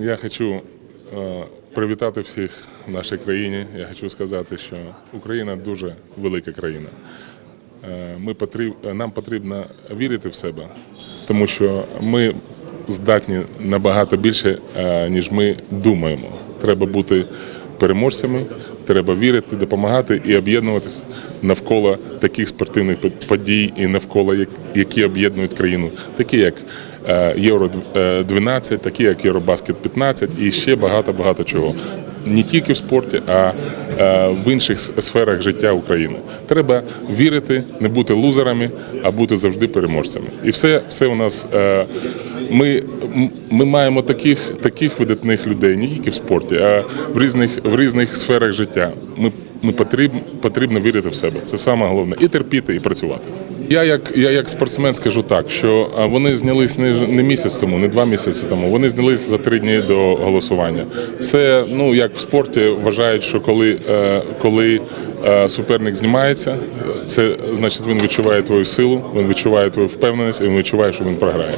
Я хочу е, привітати всіх в нашій країні. Я хочу сказати, що Україна дуже велика країна. Е, Ми потріб, нам потрібно вірити в себе, тому що ми здатні набагато більше, е, ніж ми думаємо. Треба бути переможцями, треба вірити, допомагати і об'єднуватись навколо таких спортивних подій і навколо як- які об'єднують країну, такі як е, Євро 12, такі як Євробаскет 15 і ще багато багато чого. Не тільки в спорті, а е, в інших сферах життя України. Треба вірити, не бути лузерами, а бути завжди переможцями. І все, все у нас е, ми, ми маємо таких, таких видатних людей не тільки в спорті, а в різних, в різних сферах життя. Ми, ми потрібно, потрібно вірити в себе. Це саме головне. І терпіти, і працювати. Я як, я як спортсмен скажу так, що вони знялись не, не місяць тому, не два місяці тому. Вони знялись за три дні до голосування. Це ну як в спорті вважають, що коли, е, коли е, суперник знімається, це значить він відчуває твою силу, він відчуває твою впевненість, і він відчуває, що він програє.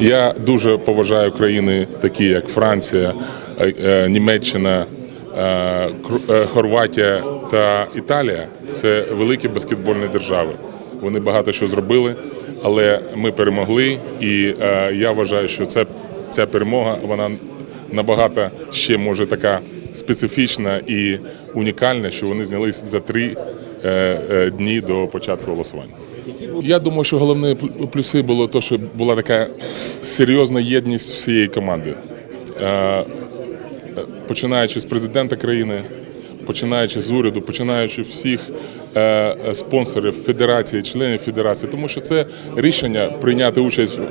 Я дуже поважаю країни, такі як Франція, е, е, Німеччина. Е, Хорватія та Італія це великі баскетбольні держави. Вони багато що зробили, але ми перемогли, і я вважаю, що це, ця перемога вона набагато ще може така специфічна і унікальна, що вони знялись за три дні до початку голосування. Я думаю, що головне плюси було те, що була така серйозна єдність всієї команди. Е, починаючи з президента країни, починаючи з уряду, починаючи всіх е, е, спонсорів федерації, членів федерації, тому що це рішення прийняти участь е,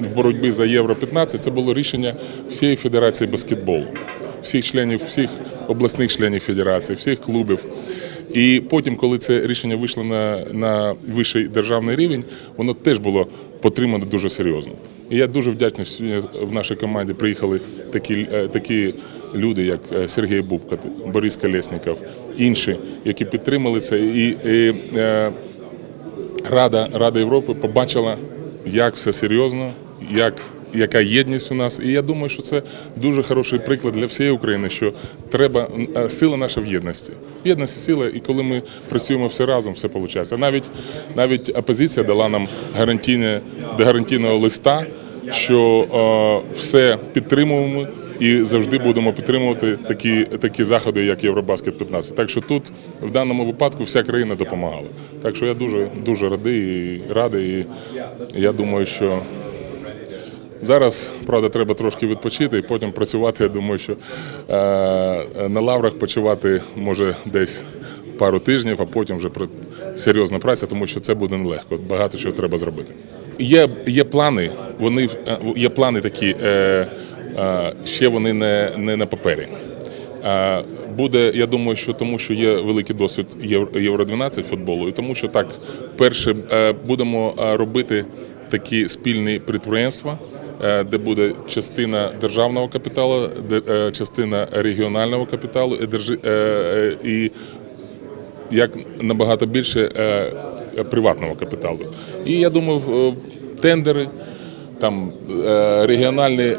в боротьбі за євро 15 Це було рішення всієї федерації баскетболу, всіх членів, всіх обласних членів федерації, всіх клубів. І потім, коли це рішення вийшло на, на вищий державний рівень, воно теж було потримано дуже серйозно. І я дуже вдячний сьогодні в нашій команді приїхали такі, е, такі люди, як е, Сергій Бубка, Борис Колєсніков, інші, які підтримали це. І, і е, Рада, Рада Європи побачила, як все серйозно, як, яка єдність у нас. І я думаю, що це дуже хороший приклад для всієї України, що треба е, сила наша в єдності. В єдності сила, і коли ми працюємо все разом, все виходить. Навіть, навіть опозиція дала нам гарантійне, гарантійного листа, що е, все підтримуємо. І завжди будемо підтримувати такі, такі заходи, як Євробаскет 15. Так що тут в даному випадку вся країна допомагала. Так що я дуже дуже радий і радий. І я думаю, що зараз правда треба трошки відпочити і потім працювати. Я думаю, що е, на лаврах почувати може десь пару тижнів, а потім вже серйозна праця, тому що це буде нелегко. Багато чого треба зробити. Є, є плани, вони е, є плани такі. Е, ще вони не, не на папері. Буде, я думаю, що тому, що є великий досвід Євро- Євро 12 футболу, і тому, що так перше будемо робити такі спільні підприємства, де буде частина державного капіталу, е, частина регіонального капіталу і, держи- е, е, і як набагато більше е, приватного капіталу. І я думаю, е, тендери, там е, регіональні,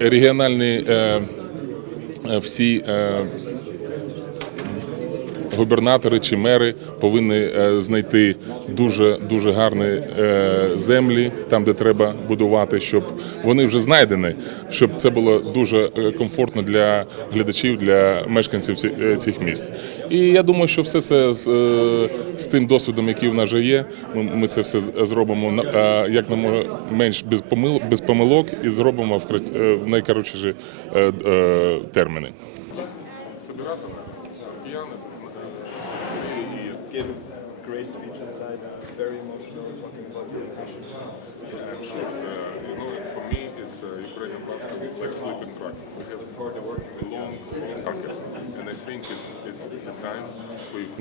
регіональні е, е, всі. Губернатори чи мери повинні е, знайти дуже дуже гарні е, землі, там де треба будувати, щоб вони вже знайдені, щоб це було дуже е, комфортно для глядачів, для мешканців цих міст. І я думаю, що все це з, з тим досвідом, який в нас вже є. Ми, ми це все зробимо як на менш без помилок, без помилок і зробимо в в найкоротші е, е, You gave a great speech inside, very emotional, talking about your decision. Yeah, I'm sure. Uh, you know, for me, it's uh, Ukrainian basketball like sleeping crack. We have a hard working a long, long bucket, and I think it's, it's, it's a time for you.